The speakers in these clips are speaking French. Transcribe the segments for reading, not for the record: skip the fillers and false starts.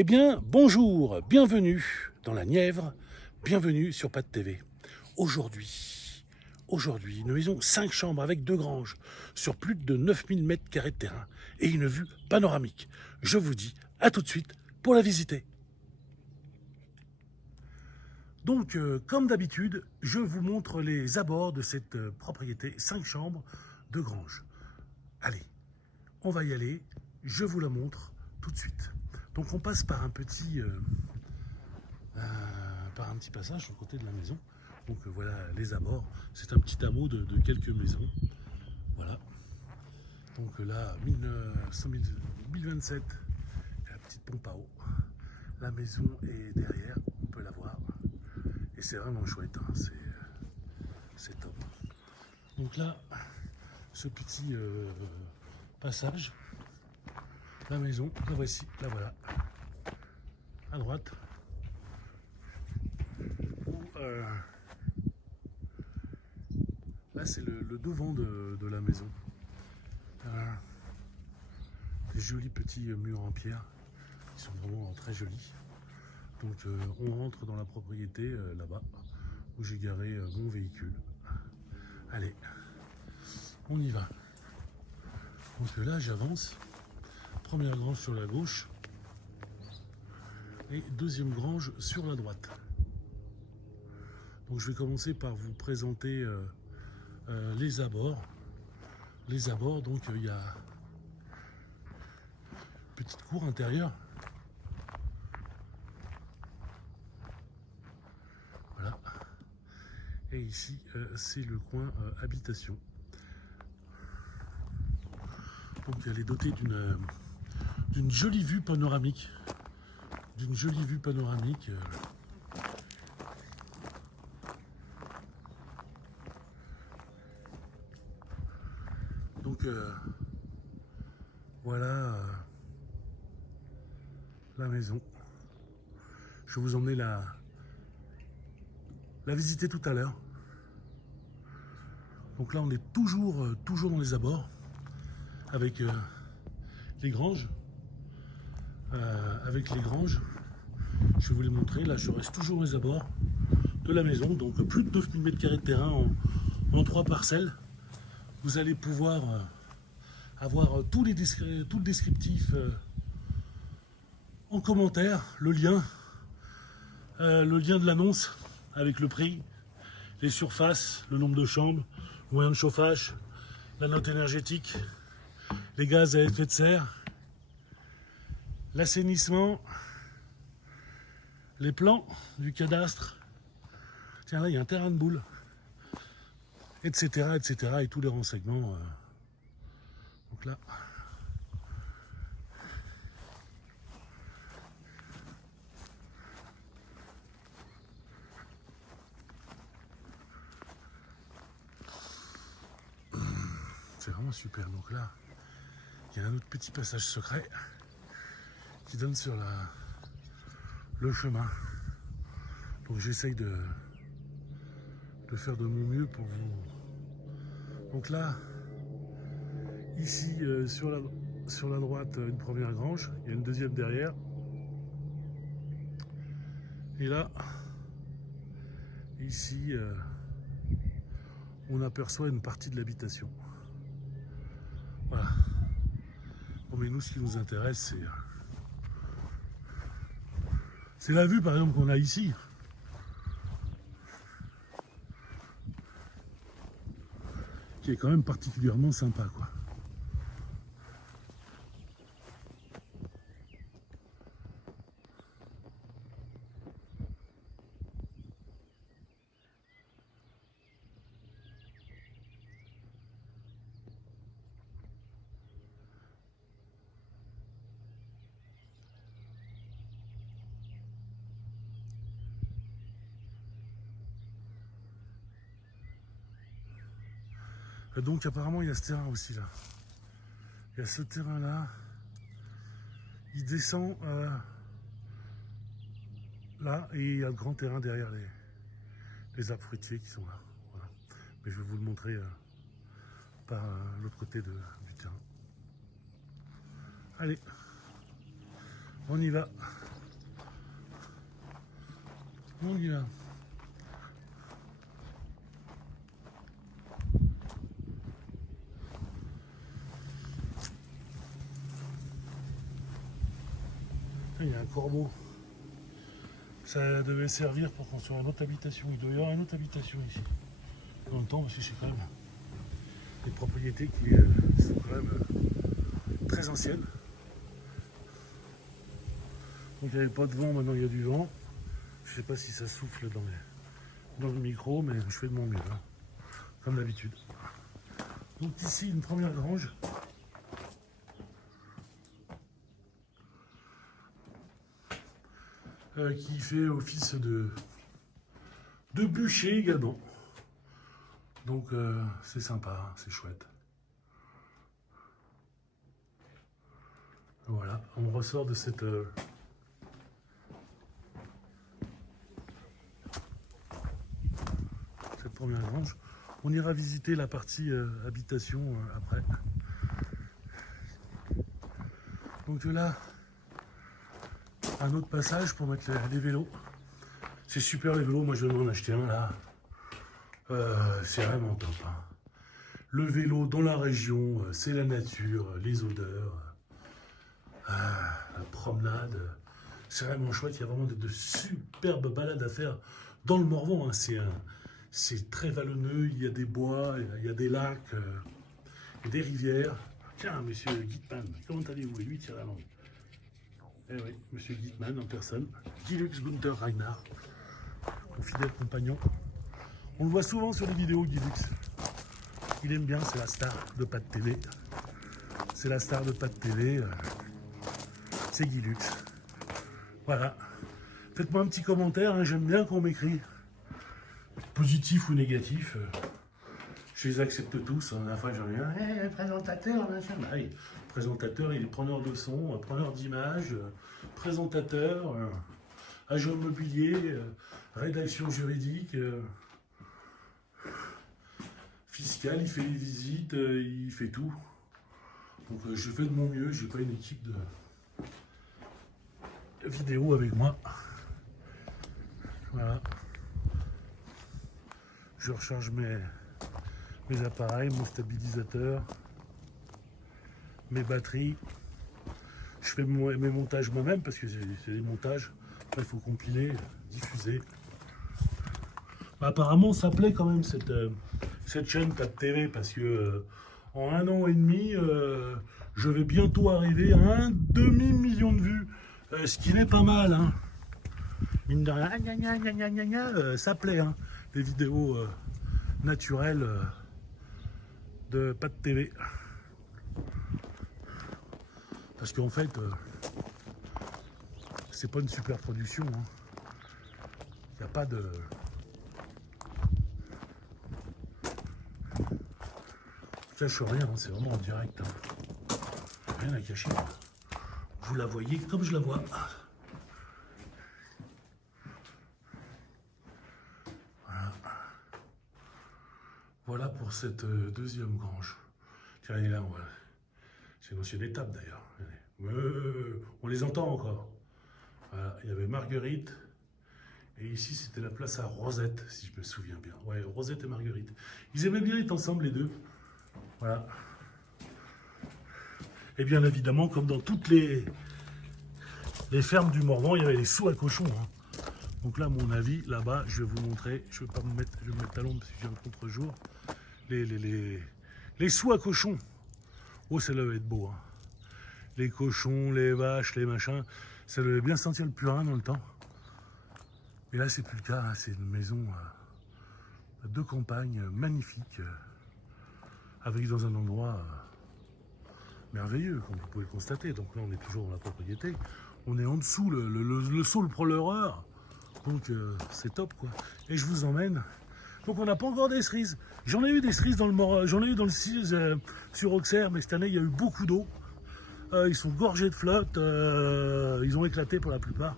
Eh bien, bonjour, bienvenue dans la Nièvre, bienvenue sur Pat TV. Aujourd'hui, une maison 5 chambres avec 2 granges sur plus de 9000 m² de terrain et une vue panoramique. Je vous dis à tout de suite pour la visiter. Donc, comme d'habitude, je vous montre les abords de cette propriété 5 chambres, 2 granges. Allez, on va y aller, je vous la montre tout de suite. Donc on passe par un petit passage sur le côté de la maison. Donc voilà les abords. C'est un petit hameau de quelques maisons. Voilà. Donc là, 1027, il y a la petite pompe à eau. La maison est derrière, on peut la voir. Et c'est vraiment chouette, hein. C'est top. Donc là, ce petit passage, la maison, la voici, la voilà. À droite. Là, c'est le devant de la maison. Des jolis petits murs en pierre. Ils sont vraiment très jolis. Donc, on rentre dans la propriété là-bas, où j'ai garé mon véhicule. Allez, on y va. Donc là, j'avance. Première grange sur la gauche. Et deuxième grange sur la droite. Donc je vais commencer par vous présenter les abords. Les abords, donc il y a une petite cour intérieure. Voilà. Et ici, c'est le coin habitation. Donc elle est dotée d'une jolie vue panoramique. Donc voilà la maison. Je vais vous emmener la visiter tout à l'heure. Donc là on est toujours dans les abords avec les granges. Je vais vous les montrer. Là je reste toujours dans les abords de la maison. Donc plus de 9000 m² de terrain en 3 parcelles. Vous allez pouvoir avoir tout le descriptif en commentaire, le lien de l'annonce avec le prix, les surfaces, le nombre de chambres, le moyen de chauffage, la note énergétique, les gaz à effet de serre, l'assainissement, les plans du cadastre. Tiens, là il y a un terrain de boules, etc., et tous les renseignements. Donc là, c'est vraiment super. Donc là, il y a un autre petit passage secret qui donne sur le chemin. Donc j'essaye de faire de mon mieux pour vous. Donc là, ici sur la droite, une première grange, il y a une deuxième derrière. Et là, ici, on aperçoit une partie de l'habitation. Voilà. Bon, mais nous, ce qui nous intéresse, c'est la vue, par exemple, qu'on a ici. Qui est quand même particulièrement sympa, quoi. Donc apparemment il y a ce terrain aussi là. Il y a ce terrain là. Il descend là et il y a le grand terrain derrière les arbres fruitiers qui sont là. Voilà. Mais je vais vous le montrer par l'autre côté du terrain. Allez, on y va. On y va. Il y a un corbeau. Ça devait servir pour construire une autre habitation. Il doit y avoir une autre habitation ici. Dans le temps, parce que c'est quand même des propriétés qui sont quand même très anciennes. Donc il n'y avait pas de vent, maintenant il y a du vent. Je ne sais pas si ça souffle dans le micro, mais je fais de mon mieux, hein, comme d'habitude. Donc ici, une première grange. Qui fait office de bûcher également. Donc c'est sympa, c'est chouette. Voilà, on ressort de cette première grange. On ira visiter la partie habitation après. Donc là, un autre passage pour mettre les vélos. C'est super les vélos, moi je vais m'en acheter un là. C'est vraiment top. Hein. Le vélo dans la région, c'est la nature, les odeurs, la promenade. C'est vraiment chouette, il y a vraiment de superbes balades à faire dans le Morvan. Hein. C'est très vallonneux, il y a des bois, il y a des lacs, des rivières. Tiens, monsieur Guitman, comment allez-vous? Et lui tire la langue. Eh oui, monsieur Guitman en personne. Guilux Gunther Reinhardt, mon fidèle compagnon. On le voit souvent sur les vidéos, Guilux. Il aime bien, c'est la star de Pas de TV. C'est la star de Pas de TV. C'est Guilux. Voilà. Faites-moi un petit commentaire, hein, j'aime bien qu'on m'écrit. Positif ou négatif. Je les accepte tous. La dernière fois, j'en ai un. Présentateur, machin. Bah, présentateur, il est preneur de son, preneur d'images, présentateur, agent immobilier, rédaction juridique, fiscal, il fait les visites, il fait tout. Donc je fais de mon mieux, j'ai pas une équipe de vidéo avec moi. Voilà. Je recharge mes appareils, mon stabilisateur, mes batteries. Je fais mes montages moi-même parce que c'est des montages. Après, il faut compiler, diffuser. Bah, apparemment, ça plaît quand même cette chaîne Pas de TV parce que en 1 an et demi, je vais bientôt arriver à 1 demi-million de vues, ce qui n'est pas mal. Hein. Mine de rien, ça plaît, hein, les vidéos naturelles de Pas de TV. Parce qu'en fait, c'est pas une super production. Hein. Il n'y a pas de... Je cache rien, hein, c'est vraiment en direct. Hein. Rien à cacher. Vous la voyez comme je la vois. Voilà. Voilà pour cette deuxième grange. Tiens, elle est là, ouais. C'est une ancienne étape d'ailleurs. On les entend encore. Voilà, il y avait Marguerite. Et ici, c'était la place à Rosette, si je me souviens bien. Ouais, Rosette et Marguerite. Ils aimaient bien être ensemble, les deux. Voilà. Et bien évidemment, comme dans toutes les fermes du Morvan, il y avait les sous à cochons. Hein. Donc là, à mon avis, là-bas, je vais vous montrer. Je ne vais pas me mettre, je vais me mettre à l'ombre parce que j'ai un contre-jour. Les sous à cochons. Oh, ça devait être beau. Hein. Les cochons, les vaches, les machins. Ça devait bien sentir le purin dans le temps. Et là, c'est plus le cas. Hein. C'est une maison de campagne magnifique. Avec dans un endroit merveilleux, comme vous pouvez le constater. Donc là, on est toujours dans la propriété. On est en dessous, le saule pleureur. Donc c'est top, quoi. Et je vous emmène. Donc on n'a pas encore des cerises. J'en ai eu des cerises dans le Morvan, j'en ai eu dans le 6 sur Auxerre, mais cette année, il y a eu beaucoup d'eau. Ils sont gorgés de flotte. Ils ont éclaté pour la plupart.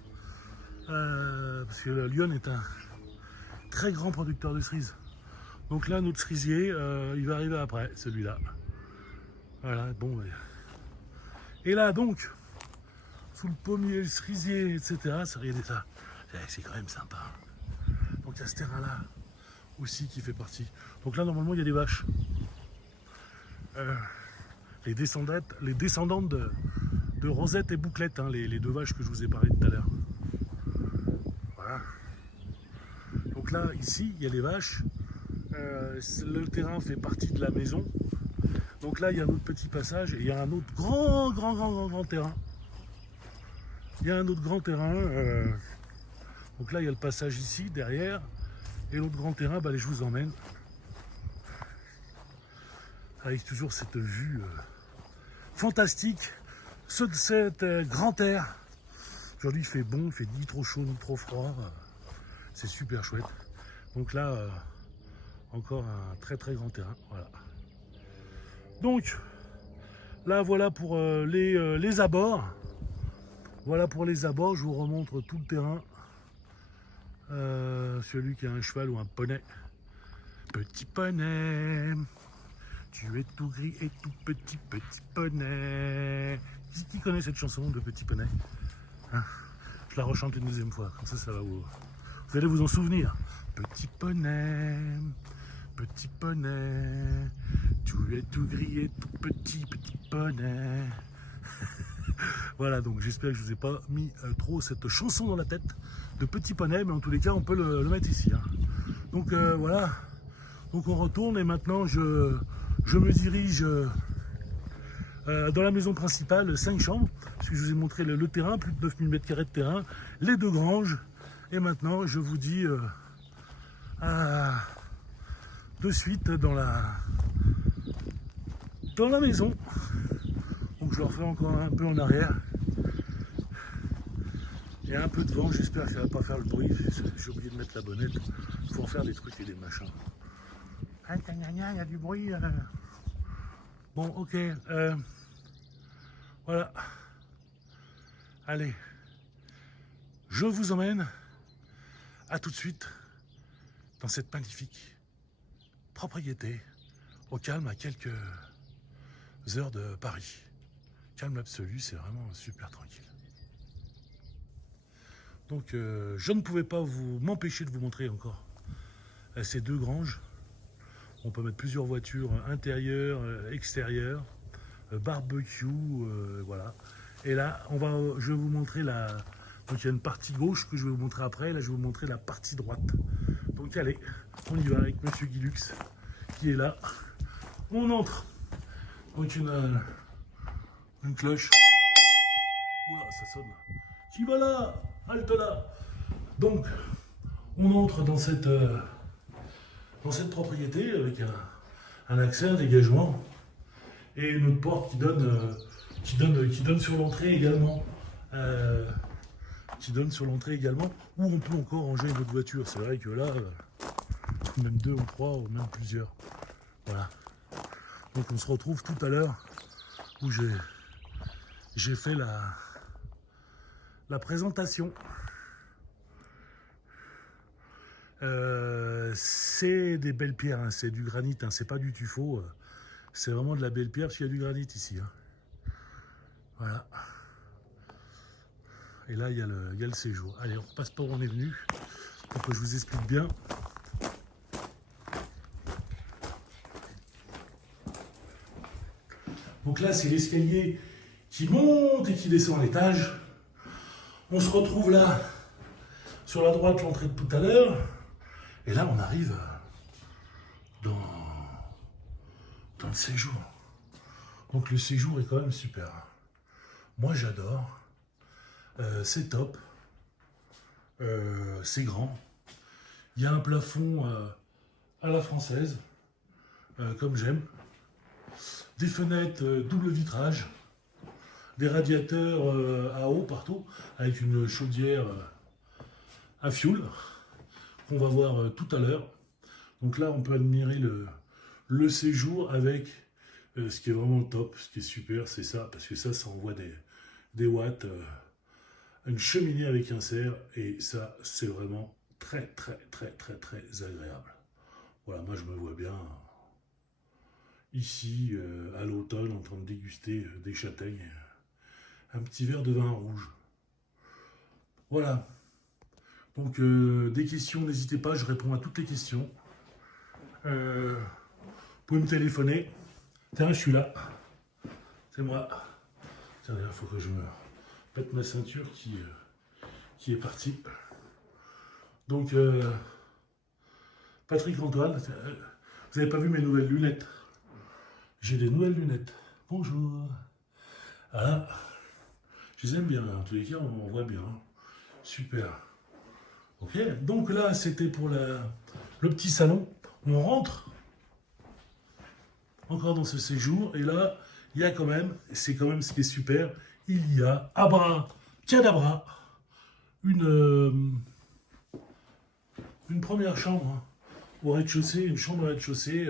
Parce que Lyon est un très grand producteur de cerises. Donc là, notre cerisier, il va arriver après, celui-là. Voilà, bon. Et là, donc, sous le pommier, le cerisier, etc., ça, regardez ça. C'est quand même sympa. il y a ce terrain-là aussi qui fait partie. Donc là, normalement, il y a des vaches. Les descendantes de Rosette et Bouclette, hein, les deux vaches que je vous ai parlé tout à l'heure. Voilà. Donc là, ici, il y a les vaches. Le terrain fait partie de la maison. Donc là, il y a un autre petit passage et il y a un autre grand terrain. Il y a un autre grand terrain. Donc là, il y a le passage ici, derrière. Et l'autre grand terrain, bah, allez, je vous emmène. Avec toujours cette vue fantastique. Cet grand air. Aujourd'hui, il fait bon, il fait ni trop chaud, ni trop froid. C'est super chouette. Donc là, encore un très grand terrain. Voilà. Donc, là, voilà pour les abords. Voilà pour les abords. Je vous remontre tout le terrain. Celui qui a un cheval ou un poney. Petit poney, tu es tout gris et tout petit, petit poney. Qui connaît cette chanson de Petit Poney, hein? Je la rechante une deuxième fois, comme ça va vous allez vous en souvenir. Petit poney, tu es tout gris et tout petit, petit poney. Voilà, donc j'espère que je vous ai pas mis trop cette chanson dans la tête de Petit Poney, mais en tous les cas, on peut le mettre ici, hein. Donc voilà, donc on retourne et maintenant je me dirige dans la maison principale, 5 chambres, parce que je vous ai montré le terrain, plus de 9000 m² de terrain, les 2 granges, et maintenant je vous dis de suite dans la maison. Donc je le refais encore un peu en arrière. Il y a un peu de vent, j'espère que ça va pas faire le bruit. J'ai oublié de mettre la bonnette. Il faut en faire des trucs et des machins. Il y a du bruit. Bon, ok. Voilà. Allez. Je vous emmène à tout de suite dans cette magnifique propriété au calme à quelques heures de Paris. Calme absolu, c'est vraiment super tranquille. Donc je ne pouvais pas m'empêcher de vous montrer encore ces 2 granges. On peut mettre plusieurs voitures intérieures, extérieures, barbecue, voilà. Et là, je vais vous montrer donc il y a une partie gauche que je vais vous montrer après. Là, je vais vous montrer la partie droite. Donc allez, on y va avec Monsieur Guilux qui est là. On entre. Donc une cloche. Oula, ça sonne. Qui va là? Halte là. Donc, on entre dans cette propriété avec un accès, un dégagement et une autre porte qui donne sur l'entrée également. Où on peut encore ranger une autre voiture. C'est vrai que là, même 2 ou 3 ou même plusieurs. Voilà. Donc on se retrouve tout à l'heure où j'ai fait la présentation. C'est des belles pierres, hein, c'est du granit, hein, c'est pas du tuffeau, c'est vraiment de la belle pierre parce qu'il y a du granit ici, hein. Voilà. Et là il y a le séjour. Allez, on repasse par où on est venu pour que je vous explique bien. Donc là c'est l'escalier qui monte et qui descend à l'étage. On se retrouve là sur la droite, l'entrée de tout à l'heure. Et là, on arrive dans le séjour. Donc le séjour est quand même super. Moi, j'adore. C'est top. C'est grand. Il y a un plafond à la française, comme j'aime. Des fenêtres double vitrage. Des radiateurs à eau partout, avec une chaudière à fioul. On va voir tout à l'heure. Donc là, on peut admirer le séjour avec ce qui est vraiment top, ce qui est super, c'est ça, parce que ça envoie des watts, une cheminée avec un cerf, et ça, c'est vraiment très agréable. Voilà, moi je me vois bien ici, à l'automne, en train de déguster des châtaignes, un petit verre de vin rouge. Voilà. Donc, des questions, n'hésitez pas, je réponds à toutes les questions. Vous pouvez me téléphoner. Tiens, je suis là. C'est moi. Tiens, il faut que je me mette ma ceinture qui est partie. Donc, Patrick Antoine, vous n'avez pas vu mes nouvelles lunettes? J'ai des nouvelles lunettes. Bonjour. Voilà. Je les aime bien, en tous les cas, on voit bien. Super. Ok, donc là, c'était pour le petit salon. On rentre encore dans ce séjour. Et là, il y a quand même, c'est quand même ce qui est super, il y a, abracadabra, une première chambre hein, au rez-de-chaussée, une chambre au rez-de-chaussée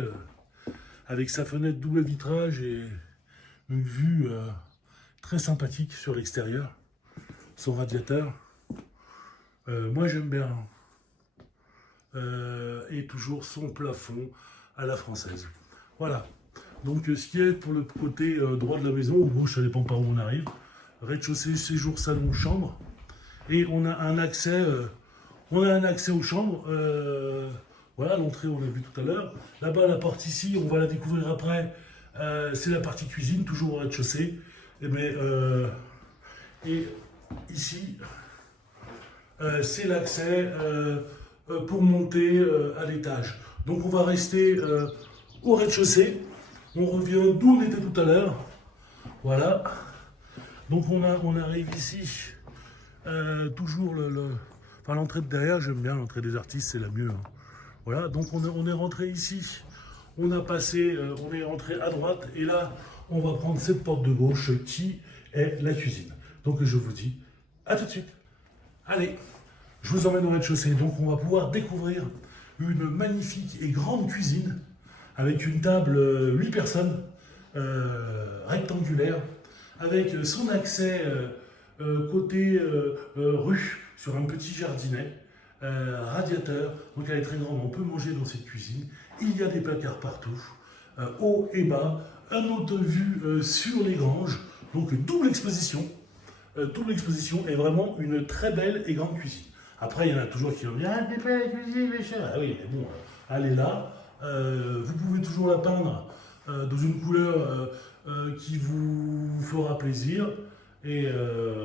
avec sa fenêtre double vitrage et une vue très sympathique sur l'extérieur, son radiateur. Moi j'aime bien. Et toujours son plafond à la française. Voilà. Donc ce qui est pour le côté droit de la maison, ou gauche, ça dépend par où on arrive. Rez-de-chaussée, séjour, salon, chambre. Et on a un accès, aux chambres. Voilà, l'entrée on l'a vu tout à l'heure. Là-bas, la porte ici, on va la découvrir après. C'est la partie cuisine, toujours au rez-de-chaussée. Et ici, c'est l'accès pour monter à l'étage. Donc on va rester au rez-de-chaussée. On revient d'où on était tout à l'heure. Voilà. Donc on arrive ici. Toujours l'entrée de derrière, j'aime bien l'entrée des artistes, c'est la mieux. Hein. Voilà, donc on est rentré ici. On est rentré à droite et là, on va prendre cette porte de gauche qui est la cuisine. Donc je vous dis à tout de suite. Allez, je vous emmène au rez-de-chaussée. Donc on va pouvoir découvrir une magnifique et grande cuisine avec une table 8 personnes rectangulaire avec son accès côté rue sur un petit jardinet, radiateur. Donc elle est très grande, on peut manger dans cette cuisine. Il y a des placards partout, haut et bas, un autre vue sur les granges. Donc double exposition. Double exposition est vraiment une très belle et grande cuisine. Après, il y en a toujours qui vont dire ah, c'est pas la cuisine, mes chers. Ah oui, mais bon, elle est là. Vous pouvez toujours la peindre dans une couleur qui vous fera plaisir. Et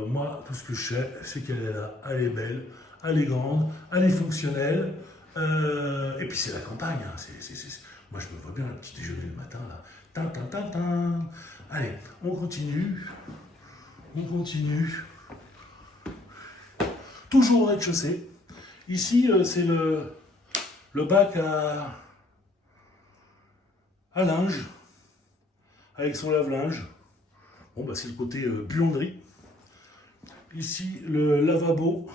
moi, tout ce que je sais, c'est qu'elle est là. Elle est belle, elle est grande, elle est fonctionnelle. Et puis c'est la campagne. Hein. Moi, je me vois bien le petit déjeuner le matin là. Tin, tin, tin, tin. Allez, on continue. On continue. Toujours au rez-de-chaussée. Ici, c'est le bac à linge, avec son lave-linge. Bon, bah, c'est le côté buanderie. Ici, le lavabo.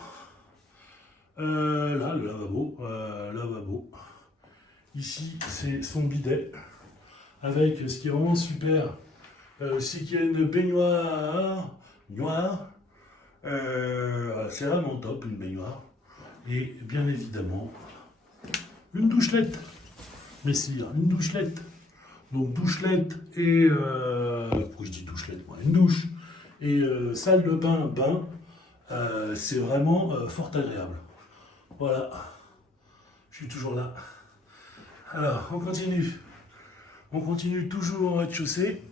Là, le lavabo. Ici, c'est son bidet. Avec ce qui est vraiment super, c'est qu'il y a une baignoire noire. C'est vraiment top, une baignoire. Et bien évidemment, une douchelette. Messire, une douchelette. Donc douchelette et... pourquoi je dis douchelette moi? Une douche et salle de bain, c'est vraiment fort agréable. Voilà. Je suis toujours là. Alors, on continue. On continue toujours au rez-de-chaussée.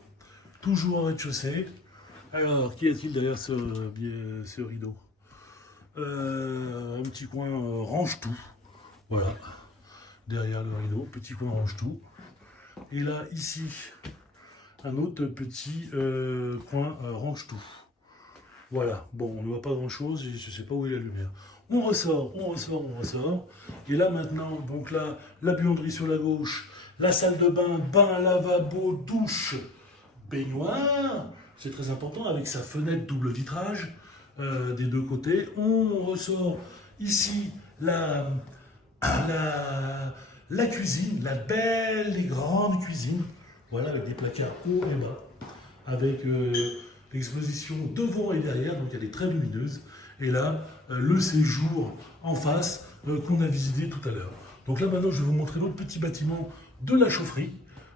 Toujours au rez-de-chaussée. Alors, qu'y a-t-il derrière ce rideau? Un petit coin range-tout. Voilà. Derrière le rideau, petit coin range-tout. Et là, ici, un autre petit coin range-tout. Voilà. Bon, on ne voit pas grand-chose, je ne sais pas où est la lumière. On ressort. Et là, maintenant, donc là, la buanderie sur la gauche, la salle de bain, lavabo, douche, baignoire. C'est très important, avec sa fenêtre double vitrage des deux côtés. On ressort ici la cuisine, la belle et grande cuisine. Voilà, avec des placards haut et bas, avec l'exposition devant et derrière, donc elle est très lumineuse. Et là, le séjour en face qu'on a visité tout à l'heure. Donc là, maintenant, je vais vous montrer l'autre petit bâtiment de la chaufferie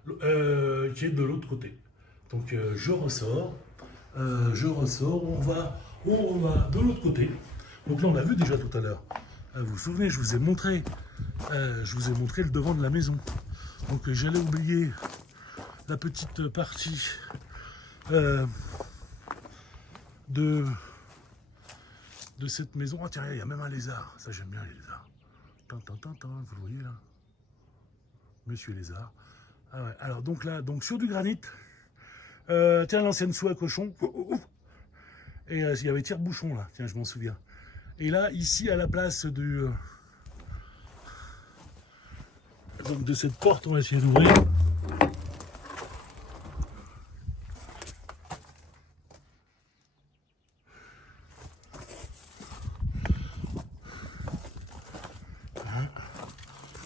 qui est de l'autre côté. Donc je ressors, on va de l'autre côté. Donc là on l'a vu déjà tout à l'heure, Vous vous souvenez, je vous ai montré le devant de la maison. Donc j'allais oublier la petite partie de cette maison. Ah tiens, il y a même un lézard. Ça, j'aime bien les lézards. Vous le voyez là? Monsieur lézard. Ah ouais. Alors donc là, sur du granit. Tiens, l'ancienne soie à cochon. Et il y avait tire-bouchon là. Tiens, je m'en souviens. Et là, ici, à la place de cette porte, on va essayer d'ouvrir.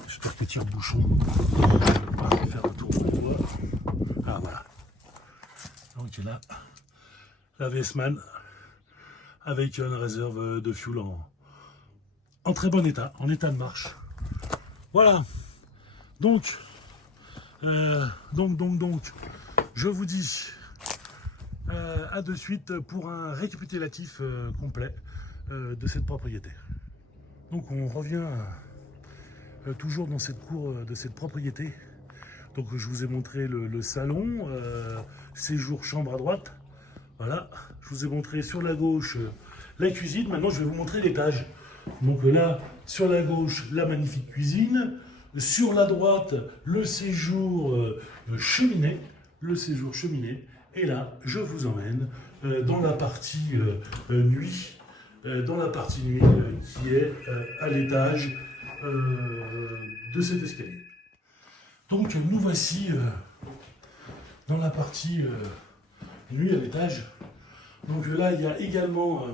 J'espère que tire-bouchon va faire un tour de doigt. Ah voilà. Donc là, la Westman avec une réserve de fuel en très bon état, en état de marche. Voilà. Donc, je vous dis à de suite pour un récapitulatif complet de cette propriété. Donc on revient toujours dans cette cour de cette propriété. Donc je vous ai montré le salon, séjour chambre à droite. Voilà, je vous ai montré sur la gauche la cuisine. Maintenant je vais vous montrer l'étage. Donc là, sur la gauche, la magnifique cuisine. Sur la droite, le séjour cheminée. Et là, je vous emmène dans la partie nuit. Qui est à l'étage de cet escalier. Donc nous voici dans la partie nuit à l'étage. Donc là, il y a également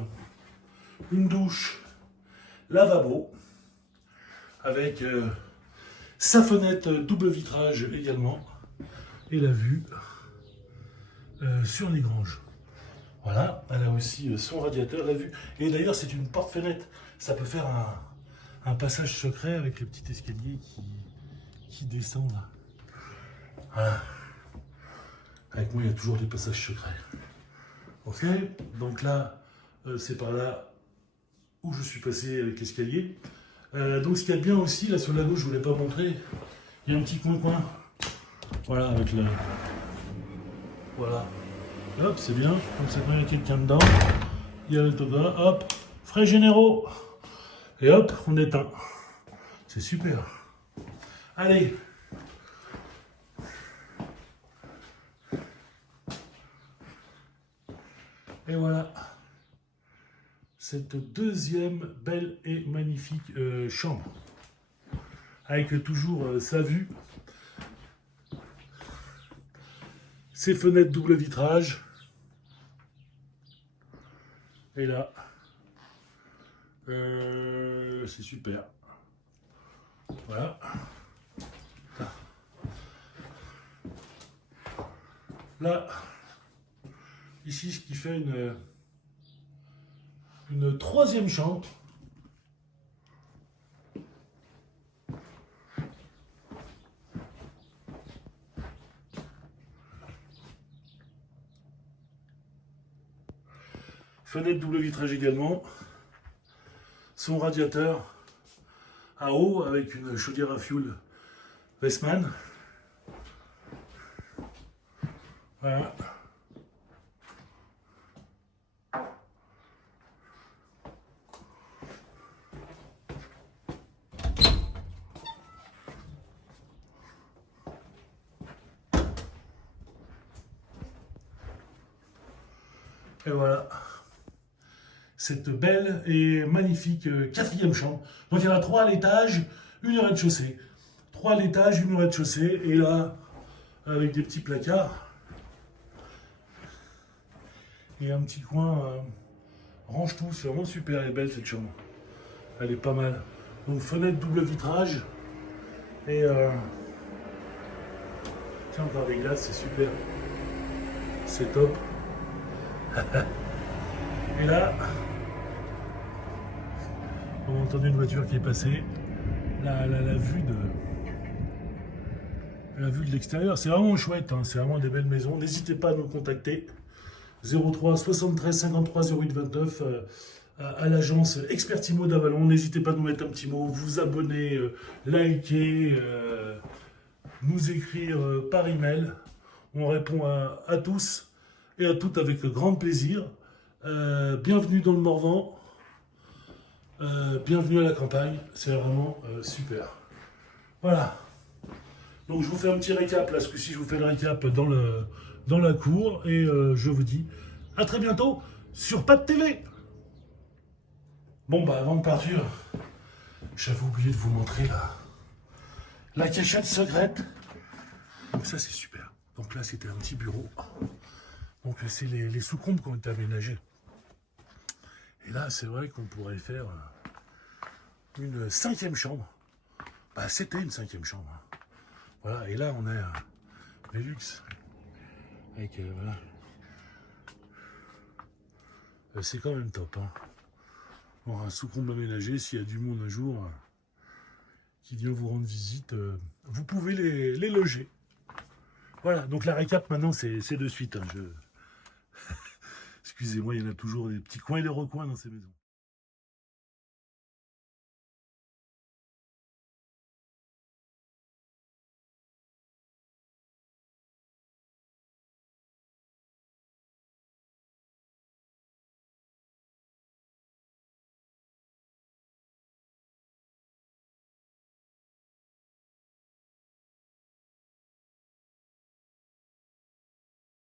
une douche, lavabo, avec sa fenêtre double vitrage également, et la vue sur les granges. Voilà, elle a aussi son radiateur, la vue. Et d'ailleurs, c'est une porte-fenêtre. Ça peut faire un passage secret avec le petit escalier qui descend là. Voilà. Avec moi, il y a toujours des passages secrets. Ok, donc là, c'est par là où je suis passé avec l'escalier. Donc ce qu'il y a de bien aussi, là sur la gauche, je ne vous l'ai pas montré, il y a un petit coin. Voilà, avec le... Voilà. Hop, c'est bien, comme ça quand il y a quelqu'un dedans, il y a le toga, hop, frais généraux, et hop, on éteint. C'est super. Allez. Et voilà. Cette deuxième belle et magnifique chambre. Avec toujours sa vue. Ses fenêtres double vitrage. Et là, c'est super. Voilà. Là, ici, ce qui fait une troisième chambre. Fenêtre double vitrage également. Son radiateur à eau avec une chaudière à fioul Westman. Voilà. Et voilà. Cette belle et magnifique quatrième chambre. Donc il y en a 3 à l'étage, une au rez-de-chaussée. 3 à l'étage, une au rez-de-chaussée. Et là, avec des petits placards. Et un petit coin range tout. C'est vraiment super, elle est belle cette chambre. Elle est pas mal. Donc fenêtre double vitrage. Et tiens, encore des glaces, c'est super. C'est top. Et là, on a entendu une voiture qui est passée. La vue de l'extérieur, c'est vraiment chouette, hein, c'est vraiment des belles maisons. N'hésitez pas à nous contacter. 03 73 53 08 29 à l'agence Expertimo d'Avalon. N'hésitez pas à nous mettre un petit mot, vous abonner, liker, nous écrire par email. On répond à tous et à toutes avec grand plaisir. Bienvenue dans le Morvan. Bienvenue à la campagne. C'est vraiment super. Voilà. Donc je vous fais un petit récap. Là, ce coup-ci, je vous fais le récap dans la cour. Et je vous dis à très bientôt sur Pas de TV. Bon, bah avant de partir, j'avais oublié de vous montrer la cachette secrète. Donc ça, c'est super. Donc là, c'était un petit bureau. Donc c'est les sous-combes qui ont été aménagés. Et là, c'est vrai qu'on pourrait faire une 5e chambre. Bah, c'était une 5e chambre. Voilà, et là, on a un Velux. Avec, voilà. C'est quand même top. Hein. On aura un sous-combe aménagé. S'il y a du monde un jour qui vient vous rendre visite, vous pouvez les loger. Voilà, donc la récap maintenant, c'est de suite. Hein, excusez-moi, il y en a toujours des petits coins et des recoins dans ces maisons.